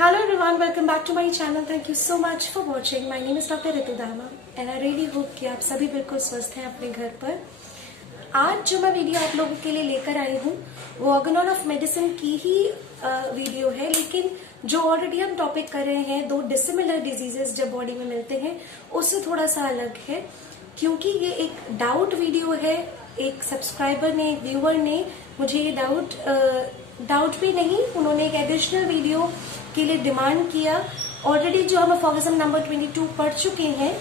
Hello everyone, welcome back to my channel. Thank you so much for watching. My name is Dr. Ritu Dayma and I really hope कि आप सभी बिल्कुल स्वस्थ हैं अपने घर पर। आज जो मैं वीडियो आप लोगों के लिए लेकर आई हूँ वो ऑर्गेनल ऑफ मेडिसिन की ही वीडियो है, लेकिन जो ऑलरेडी हम टॉपिक कर रहे हैं, दो डिसिमिलर डिजीजेस जब बॉडी में मिलते हैं उससे थोड़ा सा अलग है, क्योंकि ये एक डाउट वीडियो है। एक सब्सक्राइबर ने, एक व्यूअर ने मुझे ये डाउट भी नहीं, उन्होंने एक एडिशनल वीडियो के लिए डिमांड किया। ऑलरेडी जो हम अफॉरिज्म नंबर 22 पढ़ चुके हैं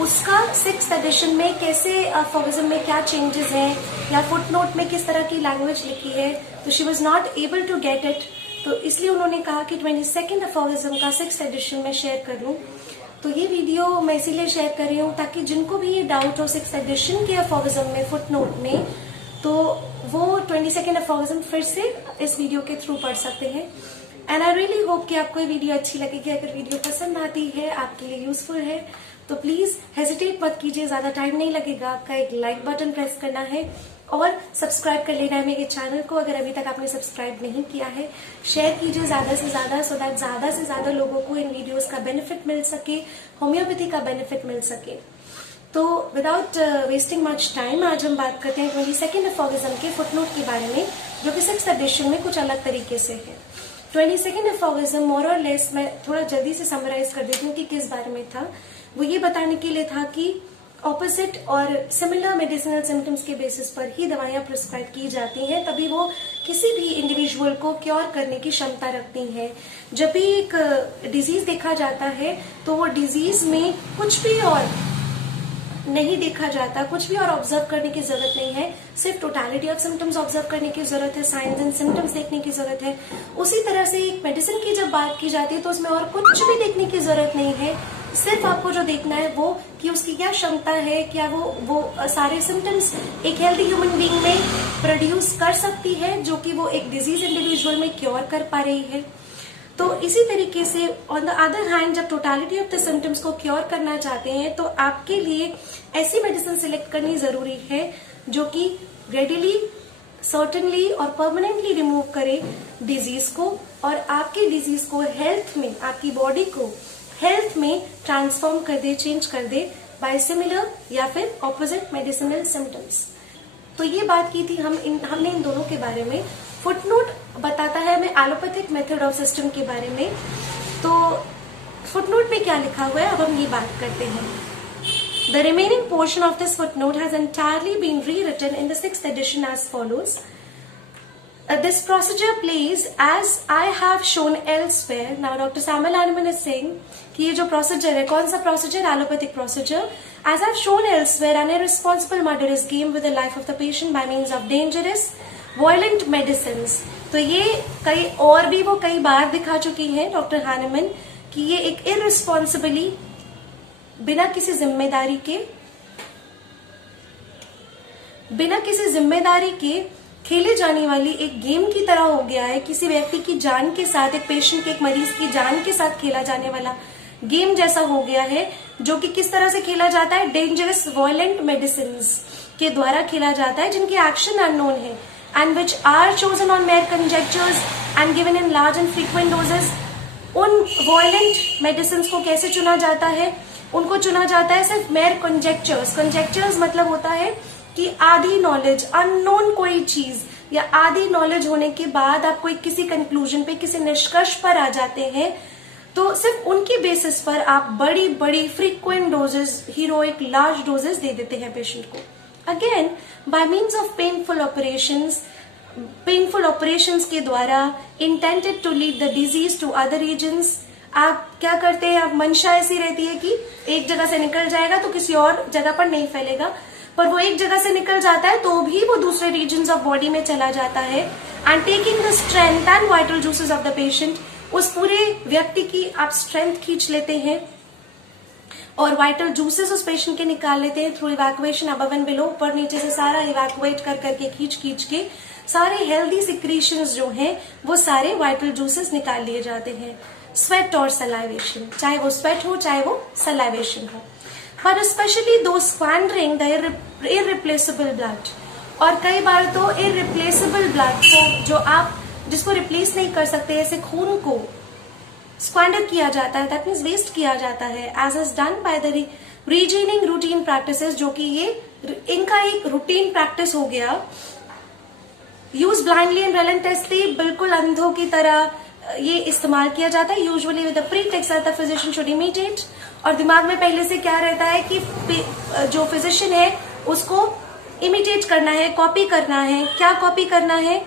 उसका 6th एडिशन में कैसे अफॉरिज्म में क्या चेंजेस हैं या फुटनोट में किस तरह की लैंग्वेज लिखी है, तो she was not able to get it, तो इसलिए उन्होंने कहा कि 22nd अफॉरिज्म का 6th एडिशन में शेयर कर लूं। तो ये वीडियो मैं इसीलिए शेयर कर रही हूँ ताकि जिनको भी ये डाउट हो 6th एडिशन के अफॉरिज्म में फुटनोट में, तो वो 22nd अफॉरिज्म फिर से इस वीडियो के थ्रू पढ़ सकते हैं। एंड आई रियली होप कि आपको ये वीडियो अच्छी लगेगी। अगर वीडियो पसंद आती है, आपके लिए यूजफुल है, तो प्लीज हेजिटेट मत कीजिए, ज्यादा टाइम नहीं लगेगा। आपका एक लाइक बटन प्रेस करना है और सब्सक्राइब कर लेना है मेरे चैनल को अगर अभी तक आपने सब्सक्राइब नहीं किया है। शेयर कीजिए ज्यादा से ज्यादा, सो दैट ज्यादा से ज्यादा लोगों को इन वीडियोस का बेनिफिट मिल सके, होम्योपैथी का बेनिफिट मिल सके। तो विदाउट वेस्टिंग मच टाइम आज हम बात करते हैं 22nd अफॉरिज्म के फुटनोट के बारे में, जो कि 6th एडिशन में कुछ अलग तरीके से है। 22nd अफॉरिज्म मोर और लेस मैं थोड़ा जल्दी से समराइज कर देती हूँ कि किस बारे में था। वो ये बताने के लिए था कि ऑपोजिट और सिमिलर मेडिसिनल सिम्टम्स के बेसिस पर ही दवाइयां प्रिस्क्राइब की जाती हैं, तभी वो किसी भी इंडिविजुअल को क्योर करने की क्षमता रखती हैं। जब भी एक डिजीज देखा जाता है तो वो डिजीज में कुछ भी और नहीं देखा जाता, कुछ भी और ऑब्जर्व करने की जरूरत नहीं है, सिर्फ टोटलिटी ऑफ सिम्टम्स ऑब्जर्व करने की जरूरत है, साइंस एंड सिम्टम्स देखने की जरूरत है। उसी तरह से एक मेडिसिन की जब बात की जाती है तो उसमें और कुछ भी देखने की जरूरत नहीं है, सिर्फ आपको जो देखना है वो कि उसकी क्या क्षमता है, क्या वो सारे सिम्टम्स एक हेल्दी ह्यूमन बीइंग में प्रोड्यूस कर सकती है, जो कि वो एक डिजीज इंडिविजुअल में क्योर कर पा रही है। तो इसी तरीके से ऑन द अदर हैंड जब टोटलिटी ऑफ द सिम्टम्स को क्योर करना चाहते हैं तो आपके लिए ऐसी मेडिसिन सिलेक्ट करनी जरूरी है जो कि रेडिली, सर्टेनली और परमानेंटली रिमूव करे डिजीज को और आपकी डिजीज को हेल्थ में, आपकी बॉडी को हेल्थ में ट्रांसफॉर्म कर दे, चेंज कर दे बाय सिमिलर या फिर ऑपोजिट मेडिसिनल सिम्टम्स। तो ये बात की थी हमने इन दोनों के बारे में। फुटनोट बताता है हमें एलोपैथिक मेथड ऑफ सिस्टम के बारे में। तो फुटनोट में क्या लिखा हुआ है अब हम ये बात करते हैं। The remaining portion of this footnote has entirely been rewritten in the 6th edition as follows. This procedure plays as I have shown elsewhere. Now Dr. Samuel Hahnemann is saying कि ये जो प्रोसीजर है, कौन सा procedure? Allopathic procedure. As I've shown elsewhere, an irresponsible murder is gained with the life of the patient by means of dangerous, violent medicines. तो ये कई बार दिखा चुकी हैं डॉक्टर हानेमन कि ये एक इररिस्पॉन्सिबली, बिना किसी जिम्मेदारी के खेले जाने वाली एक गेम की तरह हो गया है। किसी व्यक्ति की जान के साथ, एक पेशेंट के, एक मरीज की जान के साथ खेला जाने वाला गेम जैसा हो गया है, जो कि किस तरह से खेला जाता है? डेंजरस वायलेंट मेडिसिन्स के द्वारा खेला जाता है, जिनके एक्शन अननोन है and which are chosen on mere conjectures and given in large and frequent doses. उन वायलेंट मेडिसिन्स को कैसे चुना जाता है? उनको चुना जाता है सिर्फ मेयर कंजेक्चर्स। कंजेक्चर्स मतलब होता है कि आधी नॉलेज, अननोन कोई चीज या आधी नॉलेज होने के बाद आप कोई किसी कंक्लूजन पे, किसी निष्कर्ष पर आ जाते हैं, तो सिर्फ उनके बेसिस पर आप बड़ी बड़ी frequent doses, heroic large doses दे देते हैं पेशेंट को। Again by means of painful operations के द्वारा, intended to lead the disease to other regions. आप क्या करते हैं? आप मंशा ऐसी रहती है कि एक जगह से निकल जाएगा तो किसी और जगह पर नहीं फैलेगा, पर वो एक जगह से निकल जाता है तो भी वो दूसरे रीजन्स ऑफ बॉडी में चला जाता है। And taking the strength and vital juices of the patient, उस पूरे व्यक्ति की आप स्ट्रेंथ खींच लेते हैं और वाइटल जूसेस उस पेशेंट के निकाल लेते हैं through evacuation, above and below, ऊपर नीचे से सारा इवैक्यूएट कर करके, खींच के सारे हेल्दी सिक्रीशंस जो हैं वो सारे वाइटल जूसेस निकाल लिए जाते हैं। स्वेट और सलाइवेशन, चाहे वो स्वेट हो चाहे वो सलाइवेशन हो, but especially those squandering the irreplaceable blood। और कई बार तो इररिप्लेसेबल ब्लड को, जो आप जिसको रिप्लेस नहीं कर सकते, ऐसे खून को स्क्वांडर किया जाता है, दैट मीन्स वेस्ट किया जाता है, as is done by the reasoning routine practices, जो कि ये इनका एक रूटीन प्रैक्टिस हो गया। यूज ब्लाइंडली एंड रिलेंटलेसली, बिल्कुल अंधों की तरह ये इस्तेमाल किया जाता है। Usually with the pretext that the physician should imitate, और दिमाग में पहले से क्या रहता है कि जो फिजिशियन है उसको इमिटेट करना है, कॉपी करना है। क्या कॉपी करना है?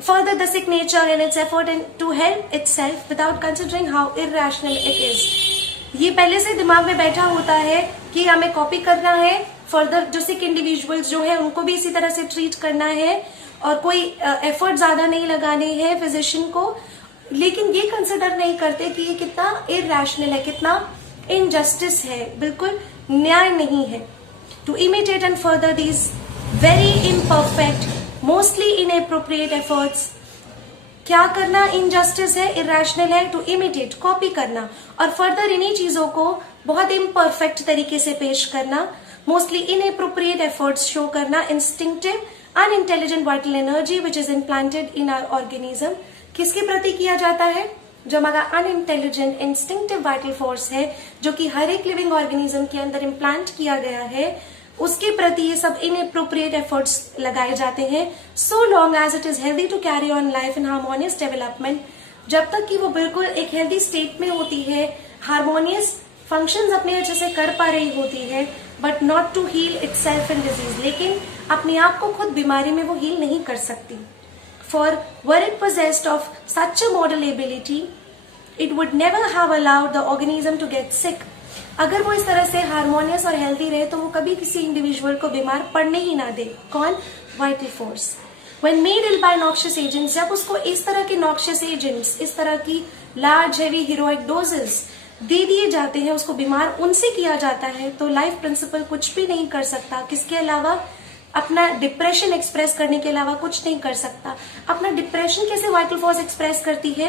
Further the sick nature and its effort to help itself without considering how irrational it is. ये पहले से दिमाग में बैठा होता है कि हमें कॉपी करना है, फर्दर जो सिक इंडिविजुअल्स जो है उनको भी इसी तरह से ट्रीट करना है, और कोई एफर्ट ज्यादा नहीं लगाने हैं फिजिशियन को। लेकिन ये कंसिडर नहीं करते कि ये कितना इरैशनल है, कितना इनजस्टिस है, बिल्कुल न्याय नहीं है। To imitate and further these very imperfect mostly inappropriate efforts, क्या करना इनजस्टिस है, इरैशनल है, टू इमिटेट कॉपी करना, और फर्दर इन्हीं चीजों को बहुत इम्परफेक्ट तरीके से पेश करना, मोस्टली इनएप्रोप्रिएट एफर्ट्स शो करना, instinctive unintelligent vital energy which is implanted in our organism. किसके प्रति किया जाता है? जो हमारा अनइंटेलिजेंट इंस्टिंक्टिव वाइटल फोर्स है, जो कि हर एक लिविंग ऑर्गेनिज्म के अंदर इम्प्लांट किया गया है, उसके प्रति ये सब इनएप्रोप्रिएट एफर्ट्स लगाए जाते हैं। So long as it is healthy to carry on life in harmonious development, जब तक कि वो बिल्कुल एक हेल्दी स्टेट में होती है, हार्मोनियस फंक्शंस अपने अच्छे से कर पा रही होती है, but not to heal itself in disease, लेकिन अपने आप को खुद बीमारी में वो हील नहीं कर सकती। For were it possessed of such a model ability, it would never have allowed the organism to get sick. अगर वो इस तरह से हार्मोनियस और हेल्दी रहे तो वो कभी किसी इंडिविजुअल को बीमार पड़ने ही ना दे। कौन? Vital force. When made ill by noxious agents, जब उसको इस तरह के noxious agents, इस तरह की large heavy heroic doses दे दिए जाते हैं, उसको बीमार उनसे किया जाता है, तो लाइफ प्रिंसिपल कुछ भी नहीं कर सकता। किसके अलावा? अपना डिप्रेशन एक्सप्रेस करने के अलावा कुछ नहीं कर सकता। अपना डिप्रेशन कैसे वाइटल फोर्स एक्सप्रेस करती है?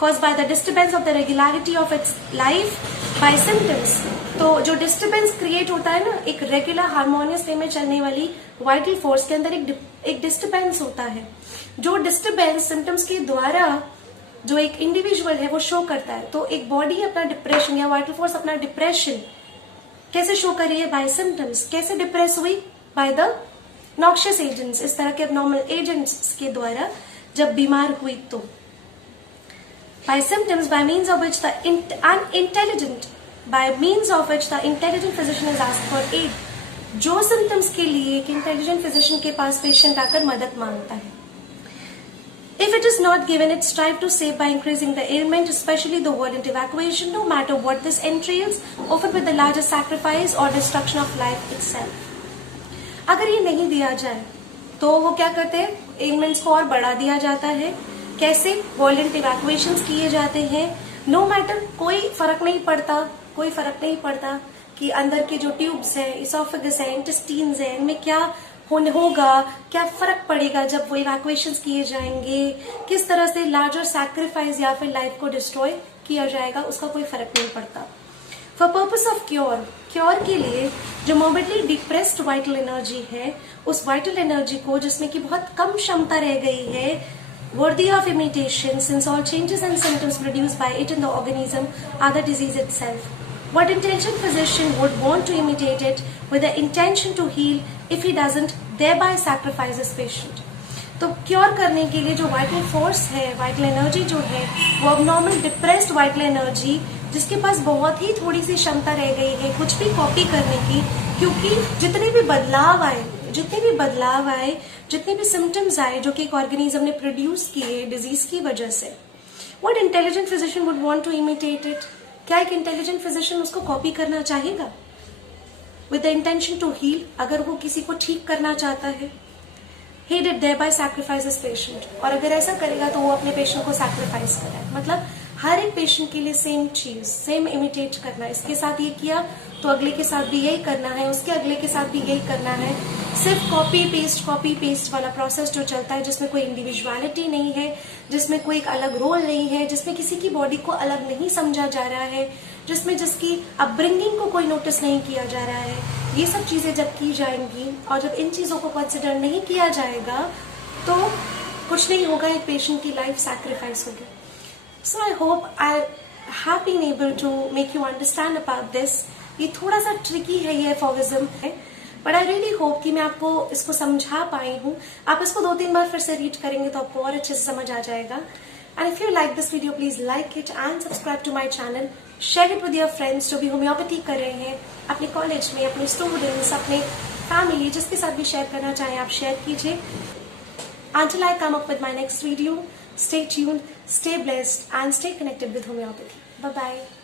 Cause by the disturbance of the regularity of its life by symptoms. तो जो डिस्टर्बेंस क्रिएट होता है ना, एक रेगुलर हार्मोनियस वे में चलने वाली वाइटल फोर्स के अंदर एक डिस्टर्बेंस होता है। जो डिस्टर्बेंस सिम्टम्स के द्वारा जो एक इंडिविजुअल है वो शो करता है। तो एक बॉडी अपना डिप्रेशन या वाइटल फोर्स अपना डिप्रेशन कैसे शो कर रही है? By symptoms. कैसे डिप्रेस हुई? बाय द नॉक्शियस एजेंट्स, इस तरह के एबनॉर्मल एजेंट्स के द्वारा जब बीमार हुई तो। By symptoms by means of which the intelligent physician is asked for aid, जो सिम्टम्स के लिए एक इंटेलिजेंट फिजिशियन के पास पेशेंट आकर मदद मांगता है। If it is not given, it strive to save by increasing the ailment, especially the violent evacuation, no matter what this entails, often with the largest sacrifice or destruction of life itself. अगर ये नहीं दिया जाए तो वो क्या करते हैं? एलिमेंट्स को और बढ़ा दिया जाता है। कैसे? वॉयलेंट इवैक्यूएशंस किए जाते हैं। नो मैटर, कोई फर्क नहीं पड़ता, कोई फर्क नहीं पड़ता कि अंदर के जो ट्यूब्स हैं, इसोफेगस है, इंटेस्टीन्स है, इनमें क्या होगा, क्या फर्क पड़ेगा जब वो इवैक्यूएशंस किए जाएंगे, किस तरह से लार्जर सैक्रिफाइस या फिर लाइफ को डिस्ट्रॉय किया जाएगा, उसका कोई फर्क नहीं पड़ता। For purpose of cure, cure के लिए जो मोर्बिडली डिप्रेस्ड वाइटल एनर्जी है, उस वाइटल एनर्जी को जिसमें कि बहुत कम क्षमता रह गई है, worthy of imitation since all changes and symptoms produced by it in the organism are the disease itself. What intelligent physician would want to imitate it with the intention to heal if he doesn't thereby sacrifice his patient? तो cure करने के लिए जो vital force है, vital energy जो है, वो abnormal depressed vital energy जिसके पास बहुत ही थोड़ी सी क्षमता रह गई है कुछ भी कॉपी करने की, क्योंकि जितने भी बदलाव आए, जितने भी सिम्टम्स आए जो कि एक ऑर्गेनिज्म ने प्रोड्यूस किए डिजीज की वजह से, what intelligent physician would want to imitate it? क्या एक इंटेलिजेंट फिजिशियन उसको कॉपी करना चाहेगा with the intention to heal? अगर वो किसी को ठीक करना चाहता है, he did thereby sacrifice his patient, और अगर ऐसा करेगा तो वो अपने पेशेंट को सैक्रिफाइस कर रहा है। मतलब हर एक पेशेंट के लिए सेम चीज, सेम इमिटेट करना है। इसके साथ ये किया तो अगले के साथ भी यही करना है, उसके अगले के साथ भी यही करना है। सिर्फ कॉपी पेस्ट वाला प्रोसेस जो चलता है, जिसमें कोई इंडिविजुअलिटी नहीं है, जिसमें कोई एक अलग रोल नहीं है, जिसमें किसी की बॉडी को अलग नहीं समझा जा रहा है, जिसमें जिसकी अपब्रिंगिंग को कोई नोटिस नहीं किया जा रहा है, ये सब चीजें जब की जाएंगी और जब इन चीजों को कंसिडर नहीं किया जाएगा तो कुछ नहीं होगा, एक पेशेंट की लाइफ सैक्रिफाइस होगी। So I hope have been able to make you understand about this. ये थोड़ा सा ट्रिकी है, ये aphorism है, बट आई रियली होप कि मैं आपको इसको समझा पाई हूँ. आप इसको 2-3 बार फिर से रीड करेंगे तो आपको और अच्छे से समझ आ जाएगा. And if you like this video please like it and subscribe to my channel. Share it with your friends जो भी होम्योपैथी कर रहे हैं अपने कॉलेज में, अपने स्टूडेंट्स, अपने फैमिली, जिसके साथ भी शेयर करना चाहें आप शेयर कीजिए. Until I come up with my next video, stay tuned, stay blessed and stay connected with homeopathy. Bye bye.